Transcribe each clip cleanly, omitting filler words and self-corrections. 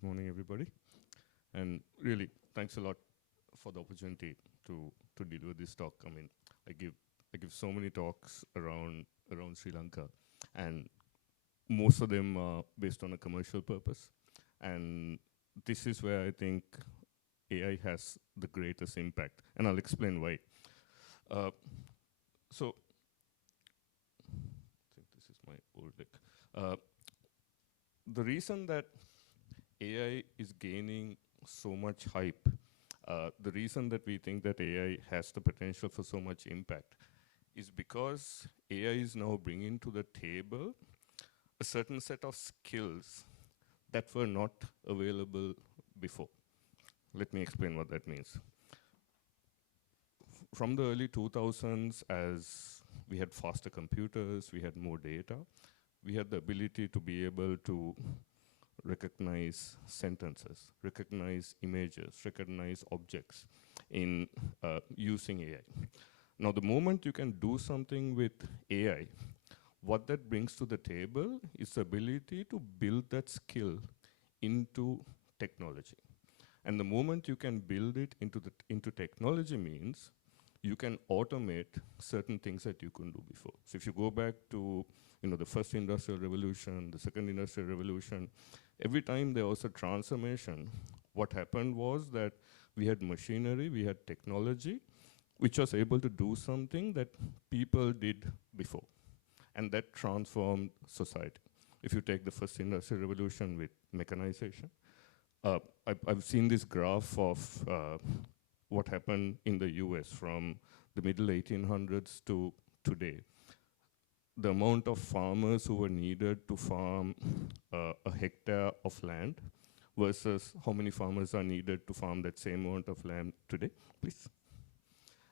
Good morning, everybody. And really, thanks a lot for the opportunity to deliver this talk. I mean, I give so many talks around Sri Lanka, and most of them are based on a commercial purpose. And this is where I think AI has the greatest impact, and I'll explain why. Uh, so, I think this is my old deck. Uh, the reason that AI is gaining so much hype, the reason that we think that AI has the potential for so much impact is because AI is now bringing to the table a certain set of skills that were not available before. Let me explain what that means. From the early 2000s, as we had faster computers, we had more data, we had the ability to be able to recognize sentences, recognize images, recognize objects in using AI. Now, the moment you can do something with AI, what that brings to the table is the ability to build that skill into technology. And the moment you can build it into technology means you can automate certain things that you couldn't do before. So if you go back to the first industrial revolution, the second industrial revolution, every time there was a transformation, what happened was that we had machinery, we had technology, which was able to do something that people did before. And that transformed society. If you take the first industrial revolution with mechanization, I've seen this graph of what happened in the US from the middle 1800s to today. The amount of farmers who were needed to farm a hectare of land versus how many farmers are needed to farm that same amount of land today, please.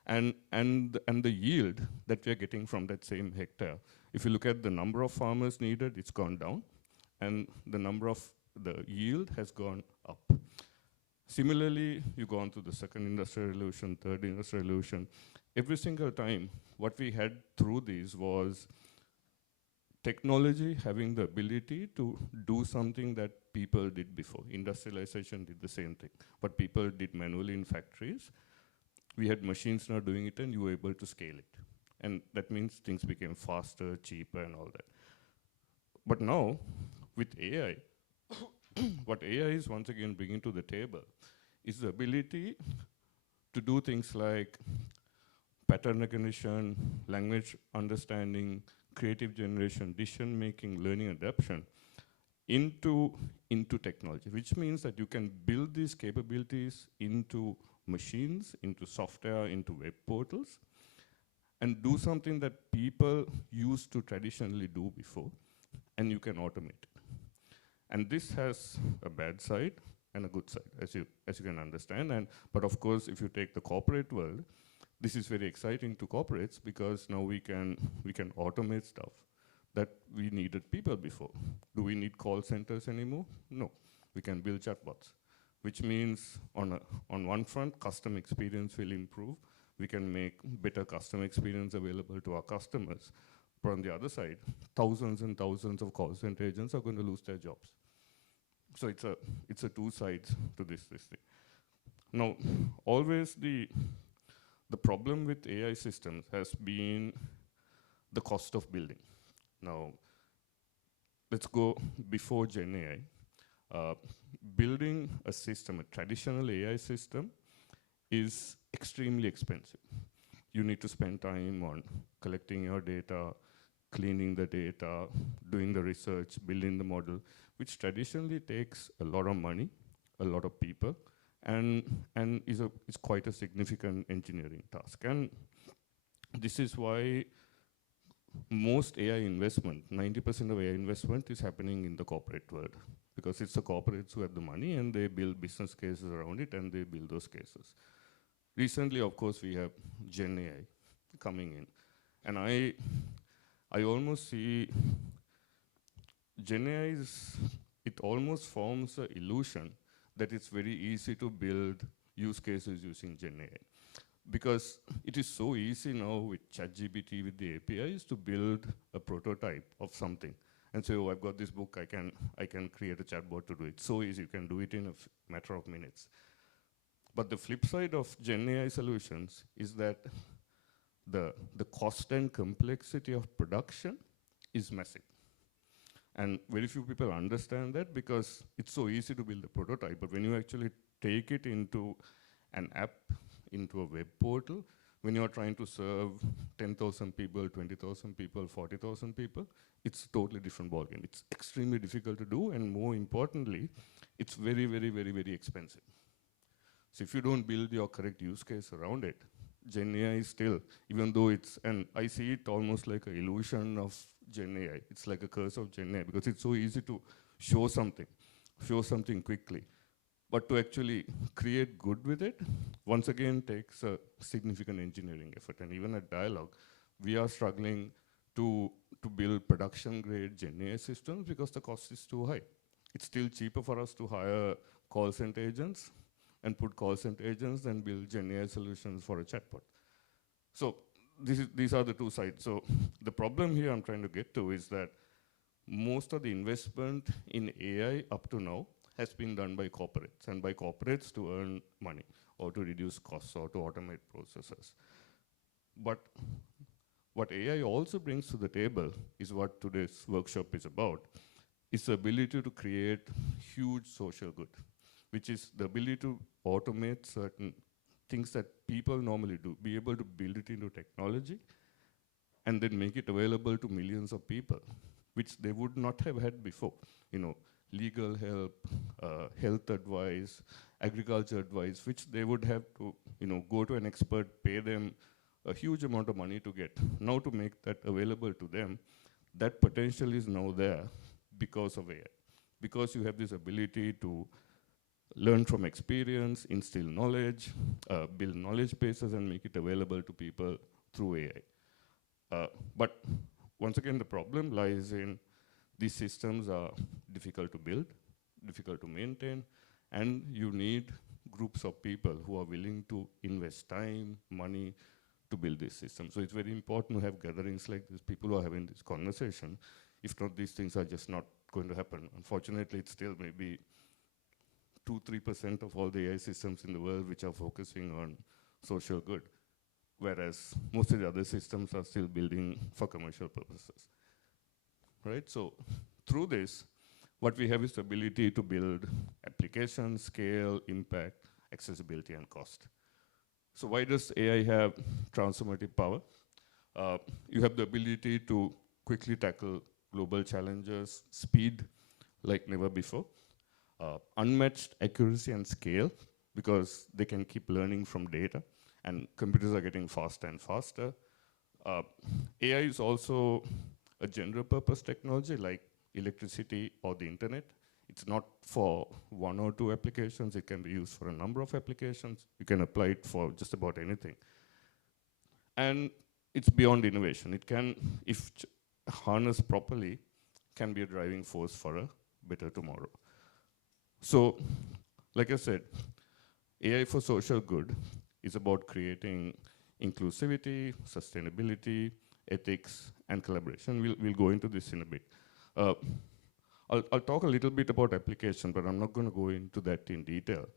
And the yield that we are getting from that same hectare, if you look at the number of farmers needed, it's gone down, and the yield has gone up. Similarly, you go on to the second industrial revolution, third industrial revolution. Every single time, what we had through these was technology having the ability to do something that people did before. Industrialization did the same thing. What people did manually in factories, we had machines now doing it, and you were able to scale it. And that means things became faster, cheaper, and all that. But now, with AI, what AI is once again bringing to the table is the ability to do things like pattern recognition, language understanding, creative generation, decision-making, learning adaptation into technology, which means that you can build these capabilities into machines, into software, into web portals, and do something that people used to traditionally do before, and you can automate it. And this has a bad side and a good side, as you can understand. But of course, if you take the corporate world, this is very exciting to corporates because now we can automate stuff that we needed people before. Do we need call centers anymore? No. We can build chatbots, which means on one front, customer experience will improve. We can make better customer experience available to our customers. But on the other side, thousands and thousands of call center agents are going to lose their jobs. So it's a two sides to this thing. Now, always the problem with AI systems has been the cost of building. Now, let's go before Gen AI. Building a system, a traditional AI system, is extremely expensive. You need to spend time on collecting your data, cleaning the data, doing the research, building the model, which traditionally takes a lot of money, a lot of people, and is quite a significant engineering task. And this is why most AI investment, 90% of AI investment is happening in the corporate world, because it's the corporates who have the money and they build business cases around it and they build those cases. Recently, of course, we have Gen AI coming in. And I almost see Gen AI it almost forms an illusion that it's very easy to build use cases using Gen AI. Because it is so easy now with ChatGPT, with the APIs, to build a prototype of something. and say, oh, I've got this book, I can create a chatbot to do it. So easy, you can do it in a matter of minutes. But the flip side of Gen AI solutions is that the cost and complexity of production is massive. And very few people understand that because it's so easy to build a prototype, but when you actually take it into an app, into a web portal, when you're trying to serve 10,000 people, 20,000 people, 40,000 people, it's a totally different ballgame. It's extremely difficult to do, and more importantly, it's very, very, very, very expensive. So if you don't build your correct use case around it, Gen AI is still, even though it's, and I see it almost like an illusion of Gen AI. It's like a curse of Gen AI because it's so easy to show something quickly. But to actually create good with it, once again, takes a significant engineering effort. And even at Dialogue, we are struggling to build production-grade Gen AI systems because the cost is too high. It's still cheaper for us to hire call center agents and put call center agents than build Gen AI solutions for a chatbot. So these are the two sides. So the problem here I'm trying to get to is that most of the investment in AI up to now has been done by corporates, and by corporates to earn money or to reduce costs or to automate processes. But what AI also brings to the table is what today's workshop is about, is the ability to create huge social good, which is the ability to automate certain things that people normally do, be able to build it into technology and then make it available to millions of people, which they would not have had before. You know, legal help, health advice, agriculture advice, which they would have to, go to an expert, pay them a huge amount of money to get. Now to make that available to them, that potential is now there because of AI. Because you have this ability to learn from experience, instill knowledge, build knowledge bases, and make it available to people through AI. But once again, the problem lies in these systems are difficult to build, difficult to maintain, and you need groups of people who are willing to invest time, money to build this system. So it's very important to have gatherings like this, people who are having this conversation. If not, these things are just not going to happen. Unfortunately, it's still maybe 2-3% of all the AI systems in the world which are focusing on social good, whereas most of the other systems are still building for commercial purposes. Right? So through this, what we have is the ability to build applications, scale, impact, accessibility, and cost. So why does AI have transformative power? You have the ability to quickly tackle global challenges, speed like never before, unmatched accuracy and scale, because they can keep learning from data, and computers are getting faster and faster. AI is also a general purpose technology like electricity or the internet. It's not for one or two applications. It can be used for a number of applications. You can apply it for just about anything. And it's beyond innovation. It can, if harnessed properly, can be a driving force for a better tomorrow. So, like I said, AI for social good is about creating inclusivity, sustainability, ethics, and collaboration. We'll go into this in a bit. I'll talk a little bit about application, but I'm not going to go into that in detail.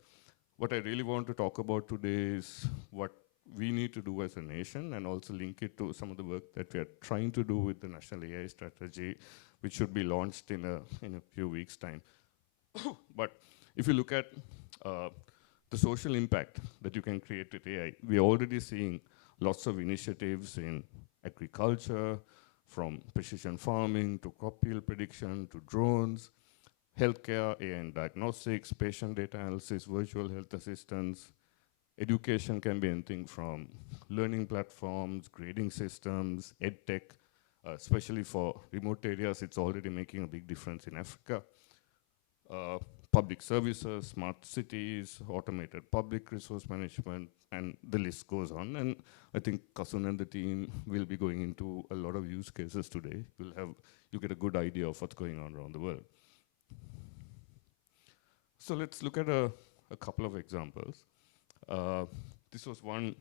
What I really want to talk about today is what we need to do as a nation, and also link it to some of the work that we are trying to do with the National AI Strategy, which should be launched in a few weeks' time. But if you look at the social impact that you can create with AI, we're already seeing lots of initiatives in agriculture, from precision farming to crop yield prediction to drones, healthcare, AI and diagnostics, patient data analysis, virtual health assistants. Education can be anything from learning platforms, grading systems, edtech, especially for remote areas. It's already making a big difference in Africa. Public services, smart cities, automated public resource management, and the list goes on. And I think Kasun and the team will be going into a lot of use cases today. You get a good idea of what's going on around the world. So let's look at a couple of examples. This was one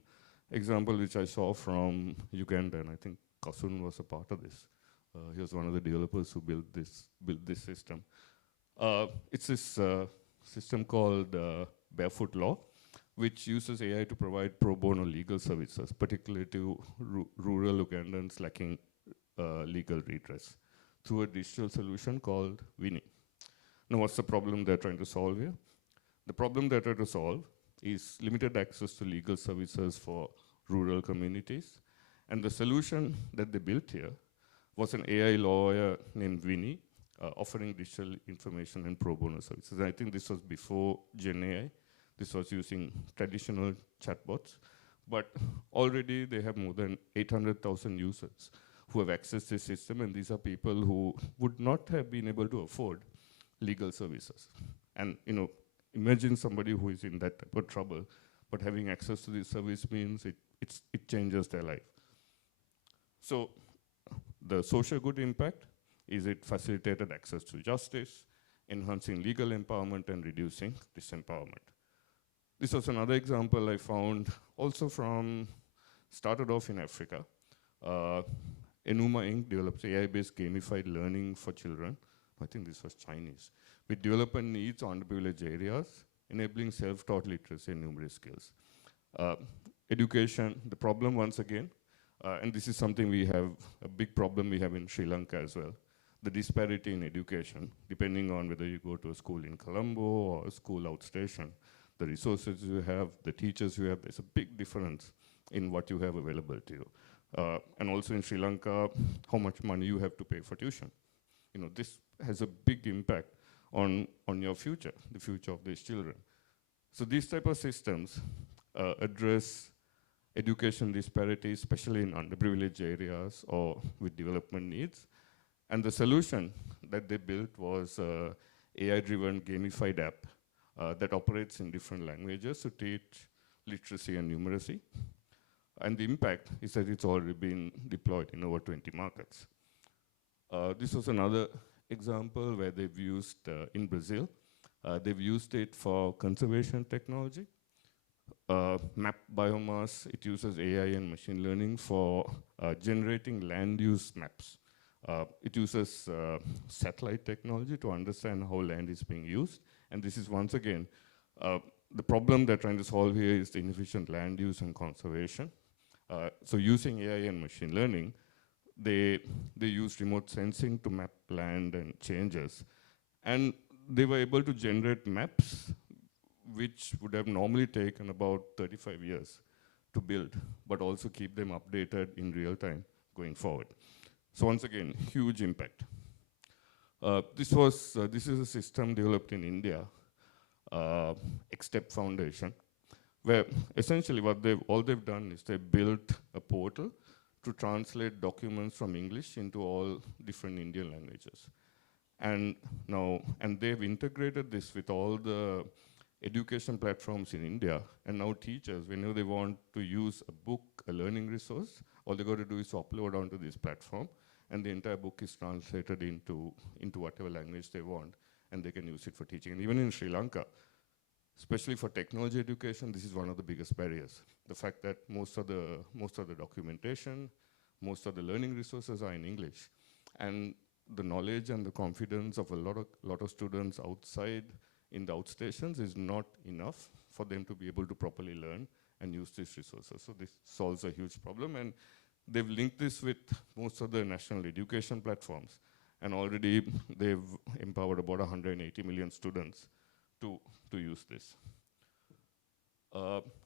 example which I saw from Uganda, and I think Kasun was a part of this. He was one of the developers who built this system. It's this system called Barefoot Law, which uses AI to provide pro bono legal services, particularly to rural Ugandans lacking legal redress, through a digital solution called Winnie. Now, what's the problem they're trying to solve here? The problem they're trying to solve is limited access to legal services for rural communities. And the solution that they built here was an AI lawyer named Winnie, offering digital information and pro bono services. And I think this was before Gen AI. This was using traditional chatbots. But already they have more than 800,000 users who have accessed this system, and these are people who would not have been able to afford legal services. And imagine somebody who is in that type of trouble, but having access to this service means it changes their life. So the social good impact is it facilitated access to justice, enhancing legal empowerment and reducing disempowerment. This was another example I found also started off in Africa. Enuma Inc. develops AI-based gamified learning for children. I think this was Chinese, with development needs on underprivileged areas, enabling self-taught literacy and numerous skills. Education, the problem once again, and this is something we have, a big problem we have in Sri Lanka as well, the disparity in education, depending on whether you go to a school in Colombo or a school outstation, the resources you have, the teachers you have, there's a big difference in what you have available to you. And also in Sri Lanka, how much money you have to pay for tuition. This has a big impact on your future, the future of these children. So these type of systems address education disparities, especially in underprivileged areas or with development needs. And the solution that they built was AI-driven gamified app that operates in different languages to teach literacy and numeracy. And the impact is that it's already been deployed in over 20 markets. This was another example where they've used, in Brazil, they've used it for conservation technology. Map biomass, it uses AI and machine learning for generating land use maps. It uses satellite technology to understand how land is being used. And this is once again, the problem they're trying to solve here is the inefficient land use and conservation. So using AI and machine learning, they use remote sensing to map land and changes. And they were able to generate maps which would have normally taken about 35 years to build, but also keep them updated in real time going forward. So once again, huge impact. This is a system developed in India, XSTEP Foundation, where essentially all they've done is they built a portal to translate documents from English into all different Indian languages. And they've integrated this with all the education platforms in India, and now teachers, whenever they want to use a book, a learning resource, all they got to do is upload onto this platform, and the entire book is translated into whatever language they want, and they can use it for teaching. And even in Sri Lanka, especially for technology education, this is one of the biggest barriers. The fact that most of the documentation, most of the learning resources are in English, and the knowledge and the confidence of a lot of students outside in the outstations is not enough for them to be able to properly learn and use these resources. So this solves a huge problem, and they've linked this with most of the national education platforms, and already they've empowered about 180 million students to use this.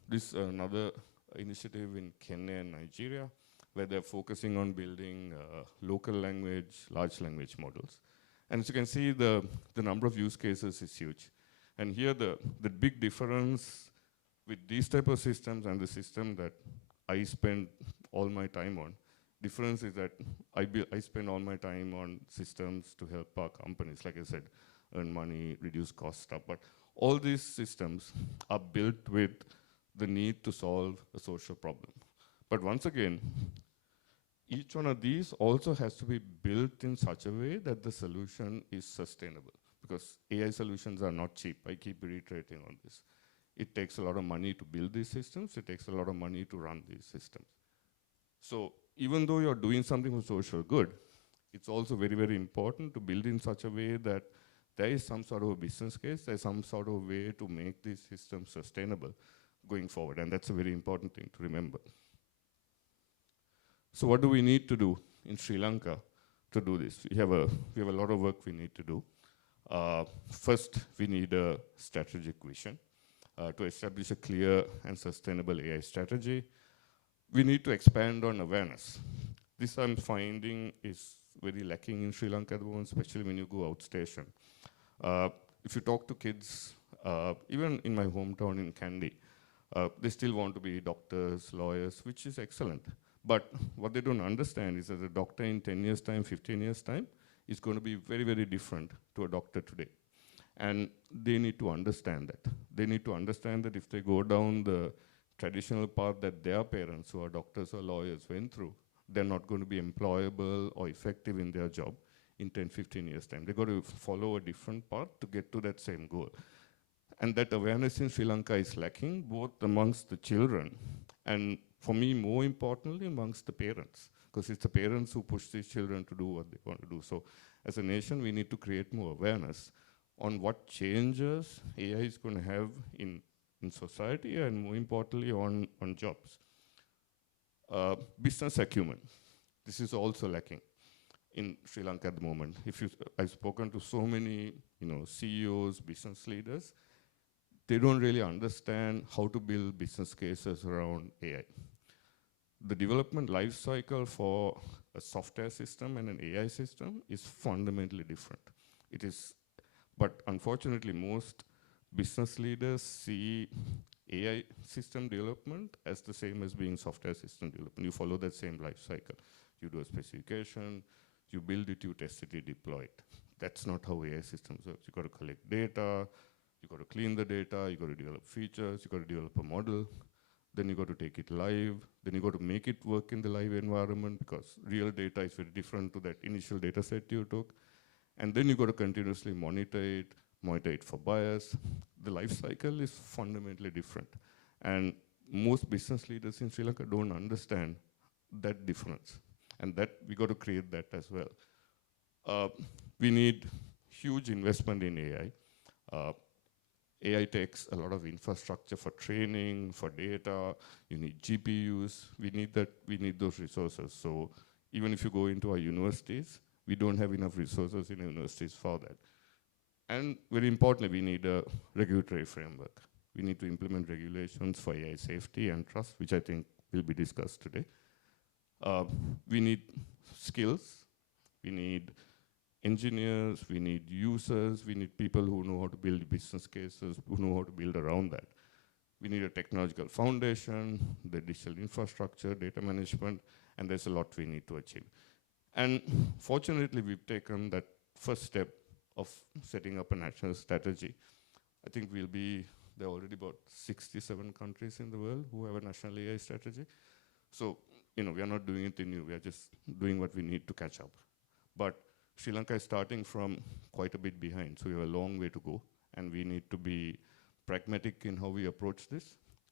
This another initiative in Kenya and Nigeria, where they're focusing on building local language, large language models. And as you can see, the number of use cases is huge. And here the big difference with these type of systems and the system that I spend all my time on, difference is that I spend all my time on systems to help our companies, like I said, earn money, reduce cost stuff. But all these systems are built with the need to solve a social problem. But once again, each one of these also has to be built in such a way that the solution is sustainable, because AI solutions are not cheap. I keep reiterating on this. It takes a lot of money to build these systems. It takes a lot of money to run these systems. So even though you're doing something for social good, it's also very, very important to build in such a way that there is some sort of a business case, there's some sort of way to make these systems sustainable going forward, and that's a very important thing to remember. So what do we need to do in Sri Lanka to do this? We have a lot of work we need to do. First, we need a strategic vision to establish a clear and sustainable AI strategy. We need to expand on awareness. This I'm finding is very lacking in Sri Lanka at the moment, especially when you go outstation. If you talk to kids, even in my hometown in Kandy, they still want to be doctors, lawyers, which is excellent. But what they don't understand is that a doctor in 10 years' time, 15 years' time, is going to be very, very different to a doctor today. And they need to understand that. They need to understand that if they go down the traditional path that their parents, who are doctors or lawyers, went through, they're not going to be employable or effective in their job in 10, 15 years' time. They've got to follow a different path to get to that same goal. And that awareness in Sri Lanka is lacking, both amongst the children and, for me, more importantly, amongst the parents, because it's the parents who push these children to do what they want to do. So as a nation, we need to create more awareness on what changes AI is going to have in society and, more importantly, on jobs. Business acumen. This is also lacking in Sri Lanka at the moment. I've spoken to so many CEOs, business leaders. They don't really understand how to build business cases around AI. The development life cycle for a software system and an AI system is fundamentally different. It is, but unfortunately, most business leaders see AI system development as the same as being software system development. You follow that same life cycle. You do a specification, you build it, you test it, you deploy it. That's not how AI systems work. You got to collect data, you got to clean the data, you got to develop features, you got to develop a model, then you got to take it live, then you got to make it work in the live environment, because real data is very different to that initial data set you took. And then you got to continuously monitor it for bias. The life cycle is fundamentally different. And most business leaders in Sri Lanka don't understand that difference. And that we got to create that as well. We need huge investment in AI. AI takes a lot of infrastructure for training, for data. You need GPUs. We need those resources. So even if you go into our universities, we don't have enough resources in universities for that. And very importantly, we need a regulatory framework. We need to implement regulations for AI safety and trust, which I think will be discussed today. We need skills. We need engineers, we need users, we need people who know how to build business cases, who know how to build around that. We need a technological foundation, the digital infrastructure, data management, and there's a lot we need to achieve. And fortunately, we've taken that first step of setting up a national strategy. I think there are already about 67 countries in the world who have a national AI strategy. So, we are not doing anything new, we are just doing what we need to catch up. But Sri Lanka is starting from quite a bit behind, so we have a long way to go, and we need to be pragmatic in how we approach this.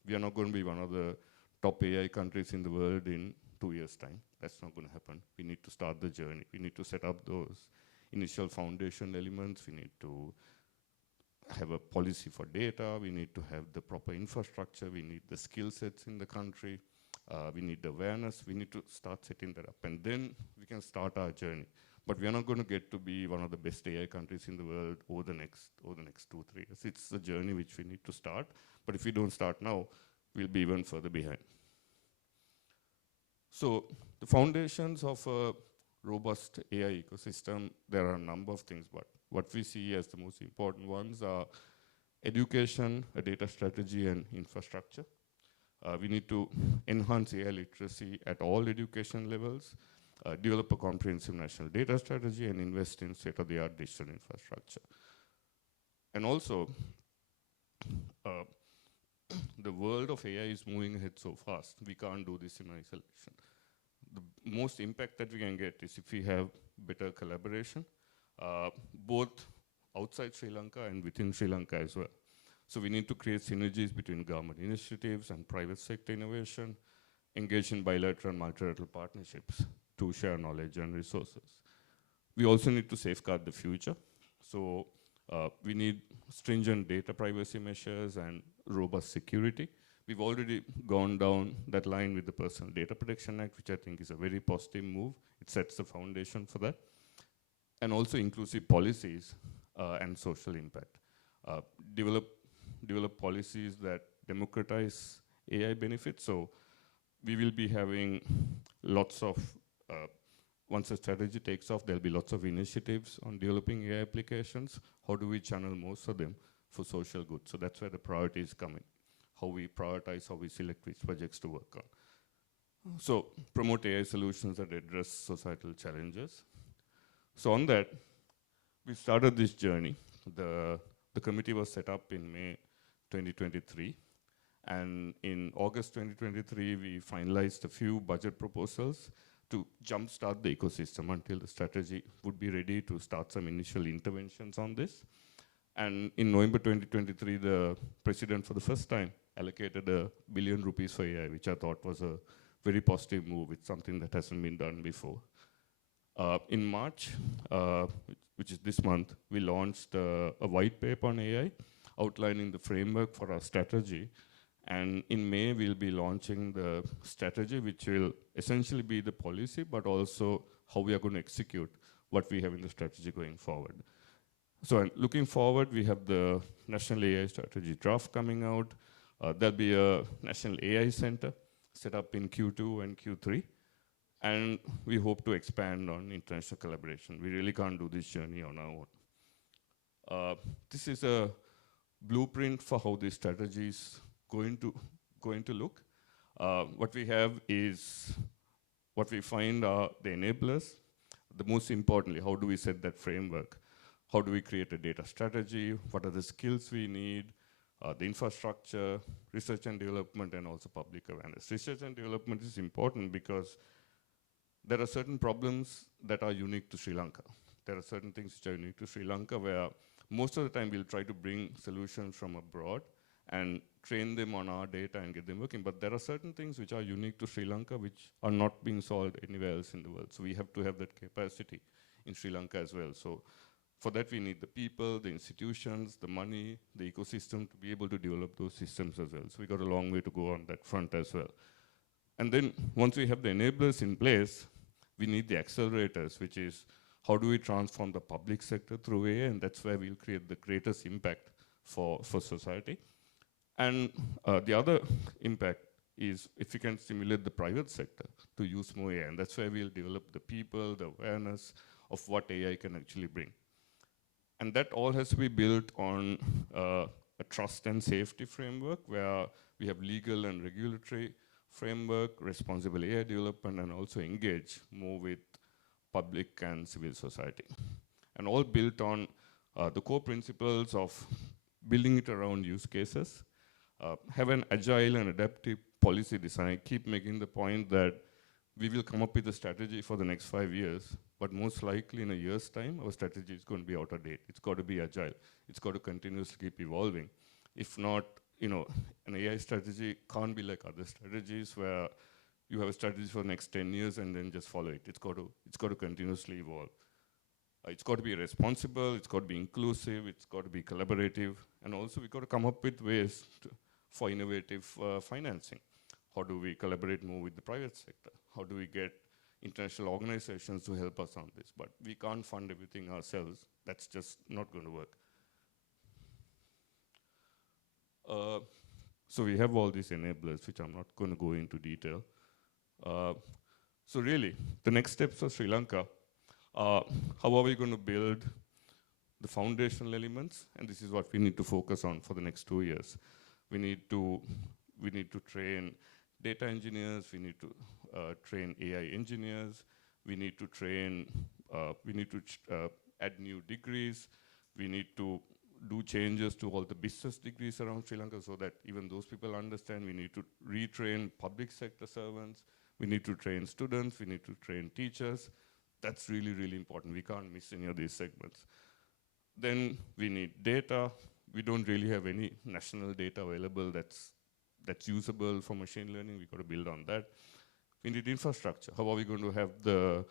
We are not going to be one of the top AI countries in the world in 2 years' time. That's not going to happen. We need to start the journey. We need to set up those initial foundation elements. We need to have a policy for data. We need to have the proper infrastructure. We need the skill sets in the country. We need the awareness. We need to start setting that up, and then we can start our journey. But we are not going to get to be one of the best AI countries in the world over the next 2-3 years. It's a journey which we need to start. But if we don't start now, we'll be even further behind. So the foundations of a robust AI ecosystem, there are a number of things, but what we see as the most important ones are education, a data strategy, and infrastructure. We need to enhance AI literacy at all education levels, develop a comprehensive national data strategy, and invest in state-of-the-art digital infrastructure. And also, the world of AI is moving ahead so fast, we can't do this in isolation. The most impact that we can get is if we have better collaboration, both outside Sri Lanka and within Sri Lanka as well. So we need to create synergies between government initiatives and private sector innovation, engage in bilateral and multilateral partnerships to share knowledge and resources. We also need to safeguard the future. So we need stringent data privacy measures and robust security. We've already gone down that line with the Personal Data Protection Act, which I think is a very positive move. It sets the foundation for that. And also inclusive policies and social impact. Develop policies that democratize AI benefits. So we will be having lots of, once the strategy takes off, there'll be lots of initiatives on developing AI applications. How do we channel most of them for social good? So that's where the priorities come in. How we prioritize, how we select which projects to work on. So promote AI solutions that address societal challenges. So on that, we started this journey. The committee was set up in May 2023. And in August 2023, we finalized a few budget proposals to jumpstart the ecosystem until the strategy would be ready to start some initial interventions on this. And in November 2023, the president, for the first time, allocated ₹1 billion for AI, which I thought was a very positive move. It's something that hasn't been done before. In March, which is this month, we launched a white paper on AI, outlining the framework for our strategy. And in May, we'll be launching the strategy, which will essentially be the policy, but also how we are going to execute what we have in the strategy going forward. So looking forward, we have the National AI Strategy draft coming out. There'll be a National AI Center set up in Q2 and Q3. And we hope to expand on international collaboration. We really can't do this journey on our own. This is a blueprint for how this strategy is going to look. What we have is, what we find are the enablers. The most importantly, how do we set that framework? How do we create a data strategy? What are the skills we need? The infrastructure, research and development, and also public awareness. Research and development is important because there are certain problems that are unique to Sri Lanka. There are certain things which are unique to Sri Lanka where most of the time we'll try to bring solutions from abroad and train them on our data and get them working. But there are certain things which are unique to Sri Lanka which are not being solved anywhere else in the world. So we have to have that capacity in Sri Lanka as well. So for that, we need the people, the institutions, the money, the ecosystem to be able to develop those systems as well. So we got a long way to go on that front as well. And then once we have the enablers in place, we need the accelerators, which is how do we transform the public sector through AI, and that's where we'll create the greatest impact for society. And the other impact is if we can stimulate the private sector to use more AI, and that's where we'll develop the people, the awareness of what AI can actually bring. And that all has to be built on a trust and safety framework where we have legal and regulatory framework, responsible AI development, and also engage more with public and civil society. And all built on the core principles of building it around use cases, have an agile and adaptive policy design. Keep making the point that we will come up with a strategy for the next 5 years, but most likely in a year's time, our strategy is going to be out of date. It's got to be agile. It's got to continuously keep evolving. If not, an AI strategy can't be like other strategies where you have a strategy for the next 10 years and then just follow it. It's got to continuously evolve. It's got to be responsible, it's got to be inclusive, it's got to be collaborative, and also we've got to come up with ways for innovative financing. How do we collaborate more with the private sector? How do we get international organizations to help us on this? But we can't fund everything ourselves. That's just not going to work. So we have all these enablers, which I'm not going to go into detail. So really, the next steps for Sri Lanka, how are we going to build the foundational elements? And this is what we need to focus on for the next 2 years. We need to train data engineers, we need to train AI engineers, we need to train, add new degrees, we need to do changes to all the business degrees around Sri Lanka so that even those people understand. We need to retrain public sector servants, we need to train students, we need to train teachers. That's really, really important. We can't miss any of these segments. Then we need data. We don't really have any national data available that's usable for machine learning. We've got to build on that. We need infrastructure. How are we going to have the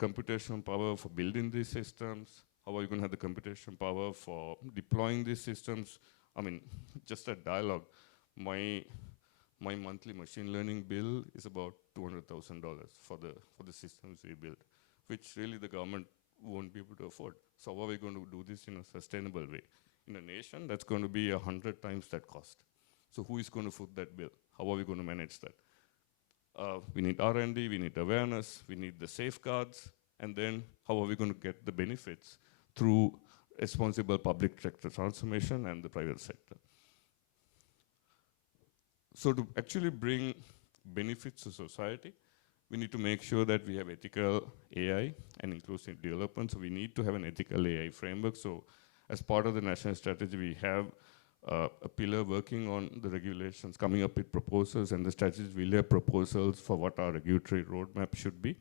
computational power for building these systems? How are you going to have the computational power for deploying these systems? I mean, just a dialogue. My monthly machine learning bill is about $200,000 for the systems we build, which really the government won't be able to afford. So how are we going to do this in a sustainable way? In a nation, that's going to be 100 times that cost. So who is going to foot that bill? How are we going to manage that? We need R&D, we need awareness, we need the safeguards, and then how are we going to get the benefits through responsible public sector transformation and the private sector? So to actually bring benefits to society, we need to make sure that we have ethical AI and inclusive development. So we need to have an ethical AI framework. So as part of the national strategy, we have a pillar working on the regulations, coming up with proposals, and the strategies will have proposals for what our regulatory roadmap should be,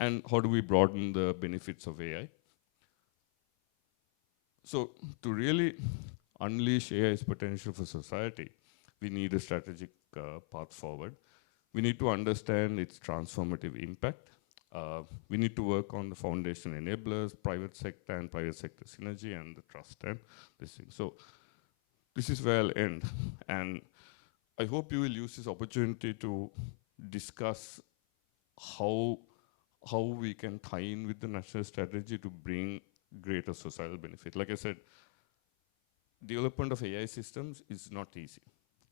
and how do we broaden the benefits of AI. So to really unleash AI's potential for society, we need a strategic path forward. We need to understand its transformative impact. We need to work on the foundation enablers, private sector and private sector synergy, and the trust and this thing. So this is where I'll end. And I hope you will use this opportunity to discuss how we can tie in with the national strategy to bring greater societal benefit. Like I said, development of AI systems is not easy.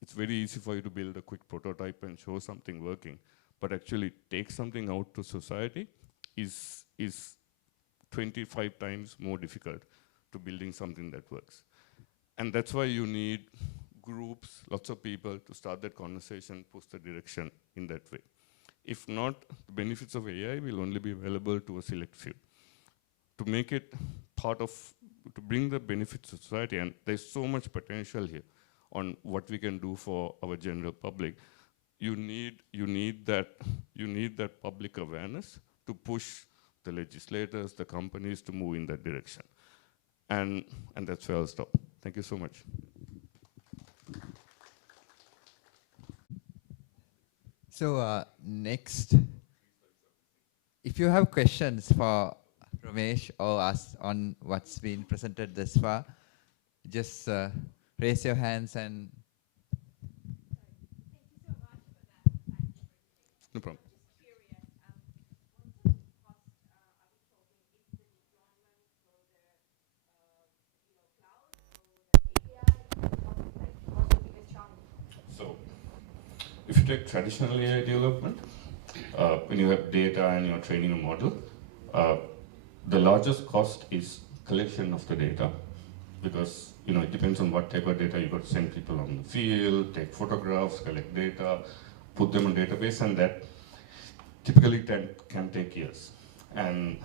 It's very easy for you to build a quick prototype and show something working, but actually take something out to society is 25 times more difficult to building something that works. And that's why you need groups, lots of people to start that conversation, push the direction in that way. If not, the benefits of AI will only be available to a select few. To make it part of, to bring the benefits to society, and there's so much potential here on what we can do for our general public, you need that public awareness to push the legislators, the companies to move in that direction. And that's where I'll stop. Thank you so much. So next, if you have questions for Romesh or us on what's been presented thus far, just raise your hands and. No problem. So, if you take traditional AI development, when you have data and you're training a model, the largest cost is collection of the data, because it depends on what type of data. You've got to send people on the field, take photographs, collect data, put them in database, and that typically can take years. And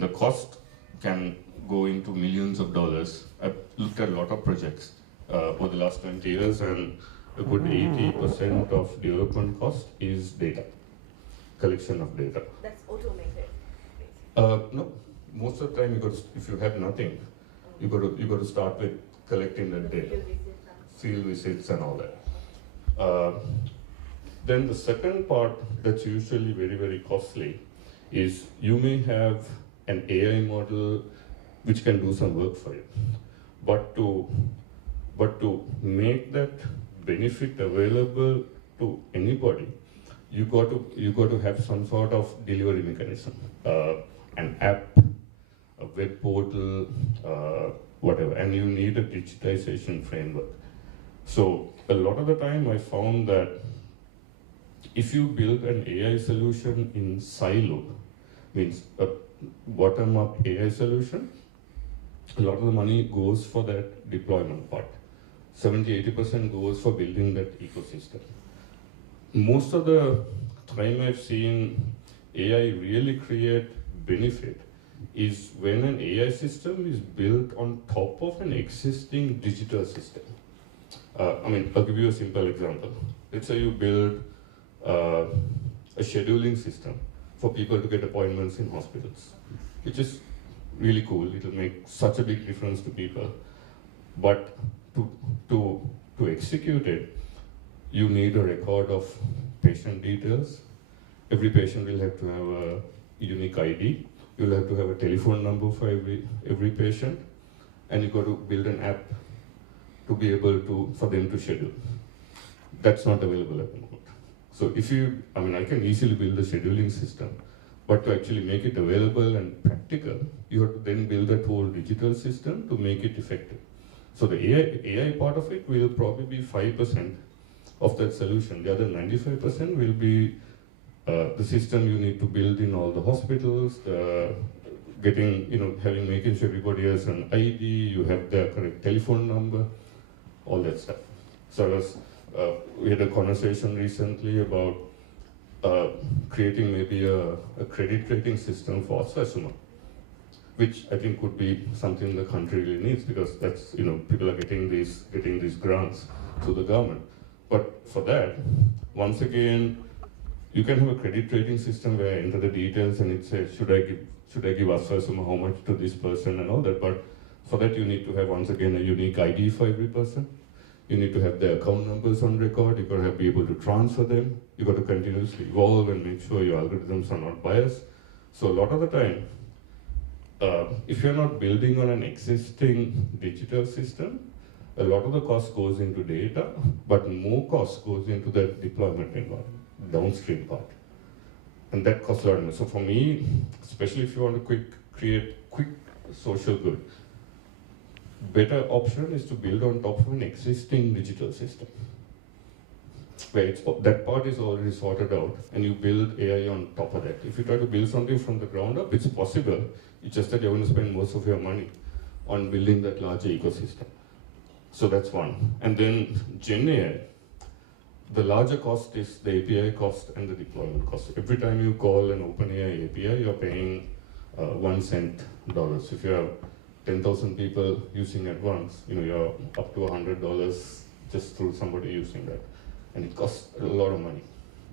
the cost can go into millions of dollars. I've looked at a lot of projects over the last 20 years, and a good 80% of development cost is data, collection of data. That's automated, basically. No, most of the time if you have nothing, you got to start with collecting that data, field visits and all that. Then the second part that's usually very, very costly is you may have an AI model which can do some work for you, but to make that benefit available to anybody, you got to have some sort of delivery mechanism, an app, a web portal, whatever, and you need a digitization framework. So a lot of the time I found that if you build an AI solution in silo, means a bottom-up AI solution, a lot of the money goes for that deployment part. 70–80% goes for building that ecosystem. Most of the time I've seen AI really create benefit is when an AI system is built on top of an existing digital system. I'll give you a simple example. Let's say you build a scheduling system for people to get appointments in hospitals, which is really cool. It'll make such a big difference to people. But to execute it, you need a record of patient details. Every patient will have to have unique ID. You'll have to have a telephone number for every patient, and you got to build an app to be able to, for them to schedule. That's not available at the moment. So if you, I mean, I can easily build a scheduling system, but to actually make it available and practical, you have to then build that whole digital system to make it effective. So the AI part of it will probably be 5% of that solution. The other 95% will be the system you need to build in all the hospitals, making sure everybody has an ID, you have their correct telephone number, all that stuff. So we had a conversation recently about creating maybe a credit rating system for Swasuma, which I think could be something the country really needs, because that's, people are getting these grants through the government. But for that, once again, you can have a credit rating system where I enter the details and it says, should I give Swasuma how much to this person and all that. But for that, you need to have, once again, a unique ID for every person. You need to have their account numbers on record. You've got to be able to transfer them. You've got to continuously evolve and make sure your algorithms are not biased. So a lot of the time, if you're not building on an existing digital system, a lot of the cost goes into data, but more cost goes into the deployment environment, downstream part. And that costs a lot more. So for me, especially if you want to create quick social good, better option is to build on top of an existing digital system, where that part is already sorted out, and you build AI on top of that. If you try to build something from the ground up, it's possible. It's just that you're going to spend most of your money on building that larger ecosystem. So that's one. And then Gen AI, the larger cost is the API cost and the deployment cost. Every time you call an OpenAI API, you're paying $1 cent. If you have 10,000 people using at once, you're up to $100 just through somebody using that. And it costs a lot of money.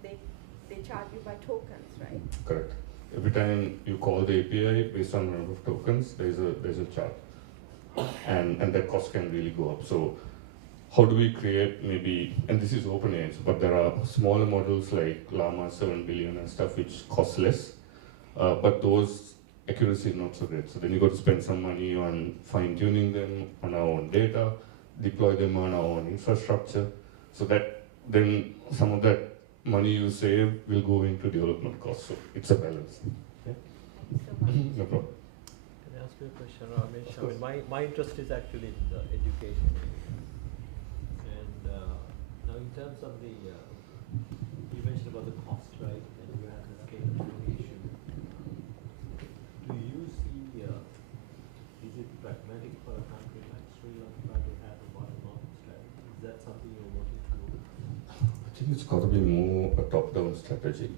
They charge you by tokens, right? Correct. Every time you call the API, based on the number of tokens, there's a charge. And that cost can really go up. So how do we create maybe, and this is OpenAI, but there are smaller models like Llama 7 billion and stuff which cost less, but those accuracy is not so great. So then you got to spend some money on fine-tuning them on our own data, deploy them on our own infrastructure, so that then some of that money you save will go into development costs. So it's a balance. Yeah? Thanks so much. No problem. Can I ask you a question, Ramesh? I mean, my interest is actually in the education. And now in terms of the, you mentioned about the cost, right? And you have the scalability issue. Do you see, is it pragmatic for a country like Sri Lanka to have a bottom-up strategy? Is that something you're working towards? I think it's got to be more a top-down strategy.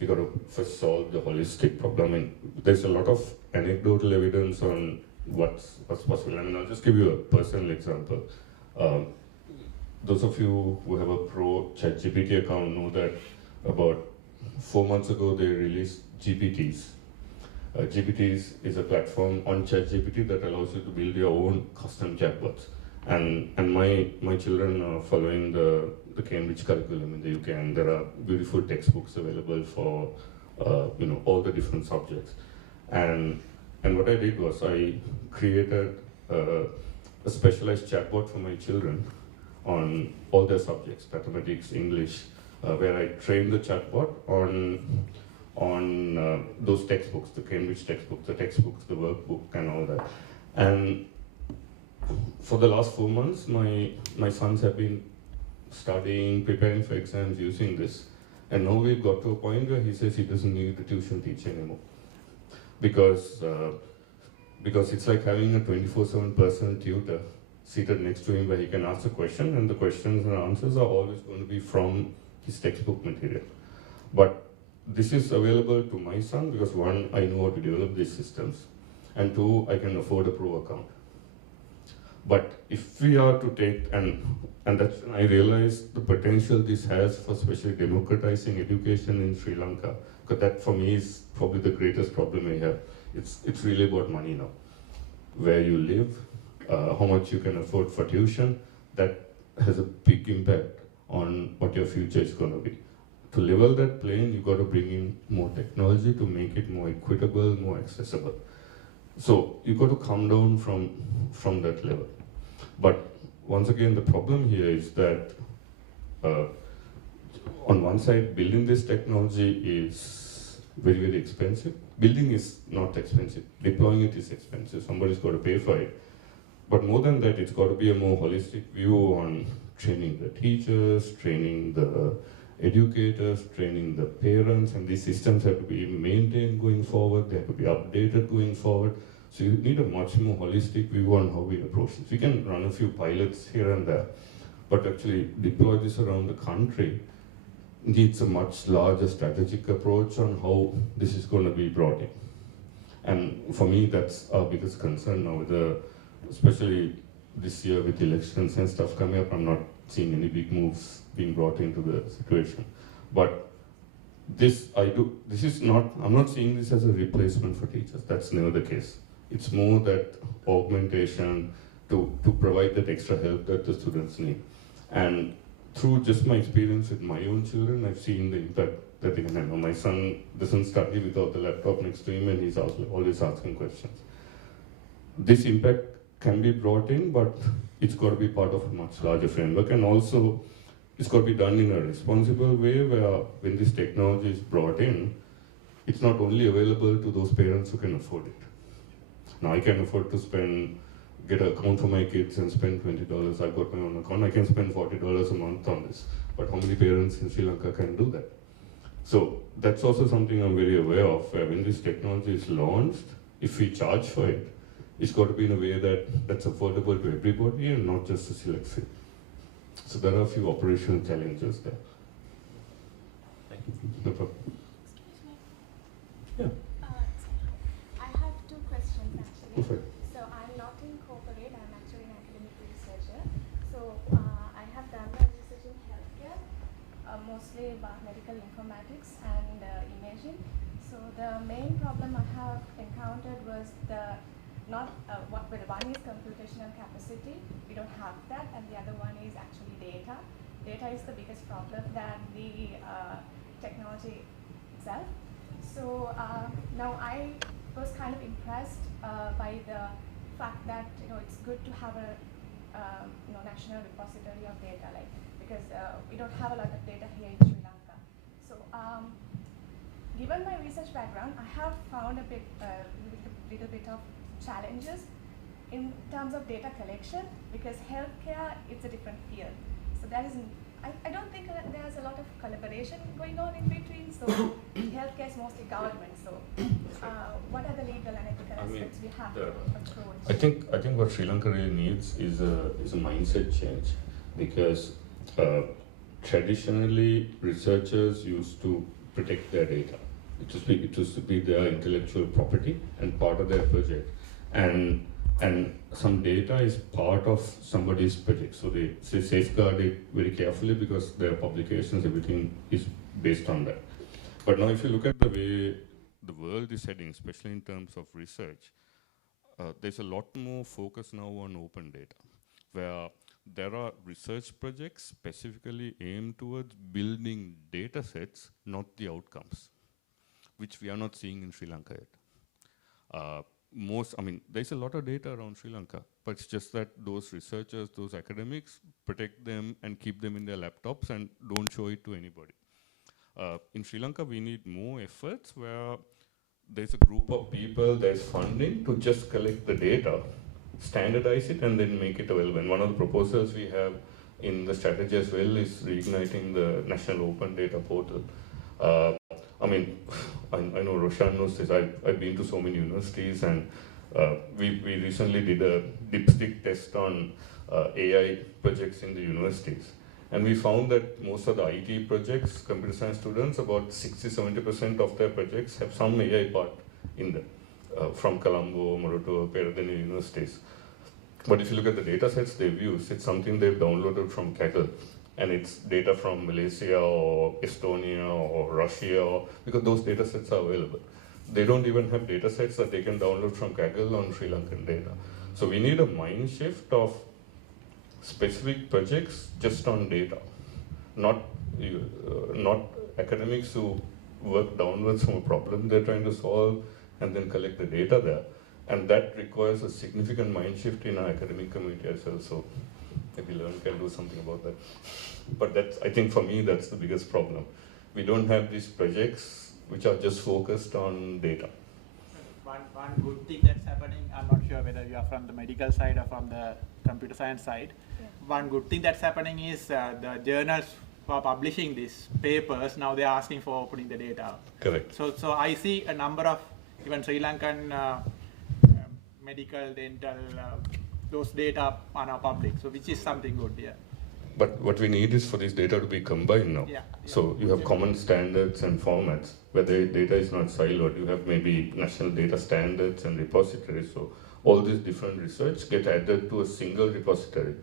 We got to first solve the holistic problem. And there's a lot of anecdotal evidence on what's possible. I mean, I'll just give you a personal example. Those of you who have a pro ChatGPT account know that about 4 months ago they released GPTs. GPTs is a platform on ChatGPT that allows you to build your own custom chatbots. And my children are following the Cambridge curriculum in the UK, and there are beautiful textbooks available for all the different subjects. And what I did was I created a specialized chatbot for my children on all their subjects, mathematics, English, where I trained the chatbot on those textbooks, the Cambridge textbooks, the workbook, and all that. And for the last 4 months, my sons have been studying, preparing for exams using this. And now we've got to a point where he says he doesn't need the tuition teacher anymore. Because it's like having a 24/7 personal tutor seated next to him where he can ask a question, and the questions and answers are always going to be from his textbook material. But this is available to my son because one, I know how to develop these systems, and two, I can afford a pro account. But if we are to take, and that's when I realized the potential this has for especially democratizing education in Sri Lanka, because that for me is probably the greatest problem I have. It's really about money now. Where you live, how much you can afford for tuition, that has a big impact on what your future is going to be. to level that plane, you got to bring in more technology to make it more equitable, more accessible. So you got to come down from that level. But once again, the problem here is that on one side, building this technology is very, very expensive. Building is not expensive. Deploying it is expensive. Somebody's got to pay for it. But more than that, it's got to be a more holistic view on training the teachers, training the educators, training the parents, and these systems have to be maintained going forward. They have to be updated going forward. So you need a much more holistic view on how we approach this. We can run a few pilots here and there, but actually deploy this around the country needs a much larger strategic approach on how this is going to be brought in. And for me, that's our biggest concern now, especially this year with elections and stuff coming up. I'm not seeing any big moves being brought into the situation. But I'm not seeing this as a replacement for teachers. That's never the case. It's more that augmentation to provide that extra help that the students need. And through just my experience with my own children, I've seen the impact that they can have. My son doesn't study without the laptop next to him, and he's always asking questions. This impact can be brought in, but it's got to be part of a much larger framework, and also it's got to be done in a responsible way where when this technology is brought in, it's not only available to those parents who can afford it. Now I can afford to get an account for my kids and spend $20. I've got my own account. I can spend $40 a month on this. But how many parents in Sri Lanka can do that? So that's also something I'm very aware of, where when this technology is launched, if we charge for it, it's got to be in a way that's affordable to everybody and not just a select few. So there are a few operational challenges there. Thank you. No problem. Yeah. I have two questions actually. Perfect. So I'm not in corporate, I'm actually an academic researcher. So I have done my research in healthcare, mostly about medical informatics and imaging. So the main problem I have encountered was one is computational capacity, we don't have that, and the other one is actually data. Data is the biggest problem than the technology itself. So now I was kind of impressed by the fact that it's good to have a national repository of data, because we don't have a lot of data here in Sri Lanka. So given my research background, I have found a little bit of challenges in terms of data collection, because healthcare is a different field. So I don't think that there's a lot of collaboration going on in between. So healthcare is mostly government. So what are the legal and ethical aspects we have to approach? I think what Sri Lanka really needs is a mindset change, because traditionally researchers used to protect their data. It used to be their intellectual property and part of their project. And some data is part of somebody's project. So they safeguard it very carefully because their publications, everything is based on that. But now if you look at the way the world is heading, especially in terms of research, there's a lot more focus now on open data, where there are research projects specifically aimed towards building data sets, not the outcomes, which we are not seeing in Sri Lanka yet. There's a lot of data around Sri Lanka, but it's just that those researchers, those academics, protect them and keep them in their laptops and don't show it to anybody. In Sri Lanka, we need more efforts where there's a group of people, there's funding to just collect the data, standardize it, and then make it available. And one of the proposals we have in the strategy as well is reigniting the National Open Data Portal. I know Roshan knows this. I've been to so many universities, and we recently did a dipstick test on AI projects in the universities. And we found that most of the IT projects, computer science students, about 60-70% of their projects have some AI part in them, from Colombo, Maruto, Peradeniya universities. But if you look at the data sets they've used, it's something they've downloaded from Kaggle. And it's data from Malaysia or Estonia or Russia, because those data sets are available. They don't even have data sets that they can download from Kaggle on Sri Lankan data. So we need a mind shift of specific projects just on data, not academics who work downwards from a problem they're trying to solve and then collect the data there. And that requires a significant mind shift in our academic community as well. So maybe Learn can do something about that. But that's, I think for me, that's the biggest problem. We don't have these projects which are just focused on data. One good thing that's happening, I'm not sure whether you are from the medical side or from the computer science side. Yeah. One good thing that's happening is the journals who are publishing these papers, now they're asking for opening the data. Correct. So I see a number of even Sri Lankan medical, dental, those data are now public, so which is something good, yeah. But what we need is for this data to be combined now. Yeah, so you have common standards and formats where the data is not siloed. You have maybe national data standards and repositories. So all these different research get added to a single repository.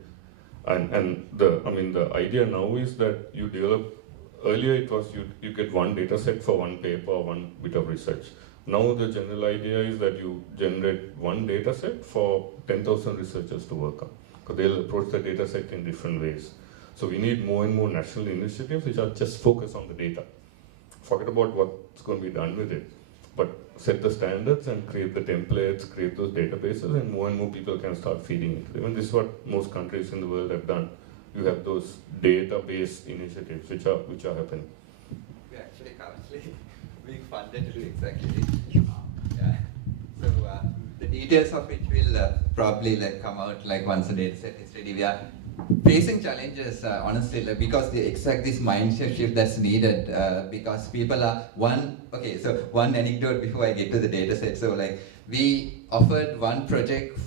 And the idea now is that you develop, earlier it was you get one data set for one paper or one bit of research. Now the general idea is that you generate one data set for 10,000 researchers to work on, because they'll approach the data set in different ways. So we need more and more national initiatives which are just focused on the data. Forget about what's going to be done with it, but set the standards and create the templates, create those databases, and more people can start feeding into them. And this is what most countries in the world have done. You have those database initiatives which are happening. We actually currently being funded to do exactly this. Yeah. So the details of which will probably come out once the data set is ready. We are facing challenges, honestly, because this mindset shift that's needed, because people are one anecdote before I get to the data set. So we offered one project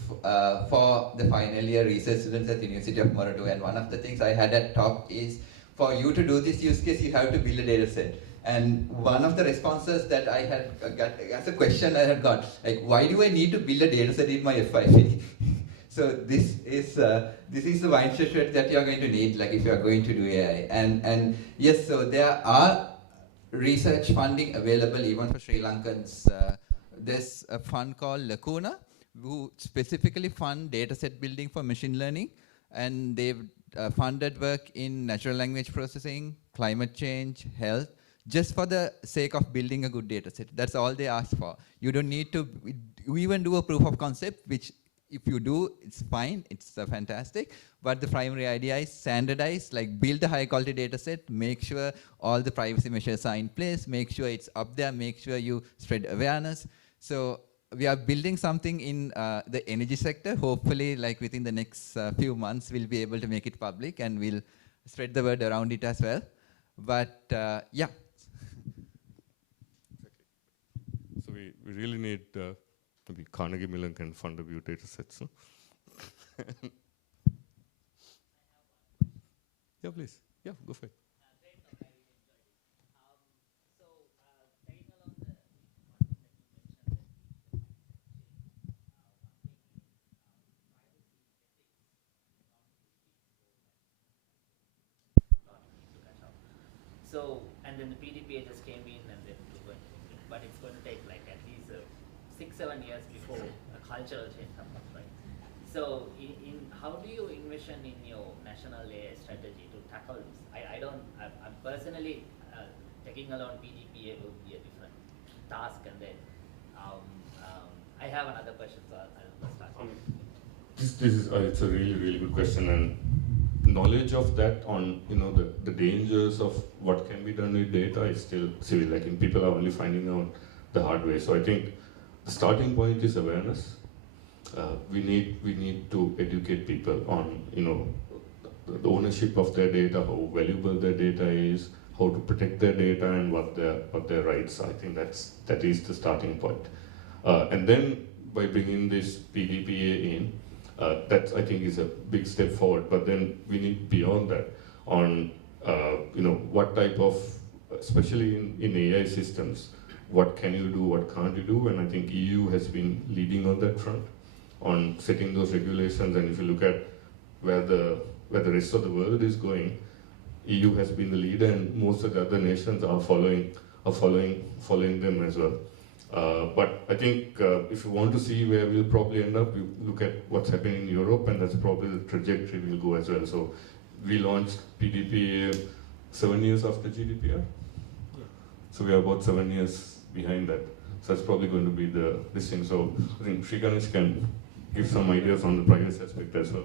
for the final year research students at the University of Moratu, and one of the things I had at top is, for you to do this use case, you have to build a data set. And one of the responses that I had got, as a question I had got, why do I need to build a data set in my FIP? So this is the mindset shift that you're going to need, if you're going to do AI. And yes, so there are research funding available even for Sri Lankans. There's a fund called Lacuna, who specifically fund data set building for machine learning. And they've funded work in natural language processing, climate change, health, just for the sake of building a good data set. That's all they ask for. You don't need to even do a proof of concept, which if you do, it's fine, it's fantastic. But the primary idea is standardize, build a high quality data set, make sure all the privacy measures are in place, make sure it's up there, make sure you spread awareness. So we are building something in the energy sector. Hopefully, within the next few months, we'll be able to make it public and we'll spread the word around it as well. But yeah. So we really need maybe Carnegie Mellon can fund a few data sets. No? Yeah, please. Yeah, go for it. So, and then the PDPA just came in and then but it's going to take at least 6-7 years before a cultural change happens, right? So, how do you envision in your national AI strategy to tackle this? I'm personally taking along PDPA will be a different task, and then I have another question, so I'll start. This is it's a really good question, and knowledge of that on the dangers of what can be done with data is still civil. People are only finding out the hard way. So I think the starting point is awareness. We need to educate people on the ownership of their data, how valuable their data is, how to protect their data, and what their rights are. I think that is the starting point. And then by bringing this PDPA in, that I think is a big step forward. But then we need beyond that on what type of, especially in AI systems, what can you do, what can't you do, and I think EU has been leading on that front on setting those regulations. And if you look at where the rest of the world is going, EU has been the leader, and most of the other nations are following them as well. But I think if you want to see where we'll probably end up, you look at what's happening in Europe, and that's probably the trajectory we'll go as well. So we launched PDPA 7 years after GDPR. So we are about 7 years behind that. So that's probably going to be this thing. So I think Sri Ganesh can give some ideas on the privacy aspect as well.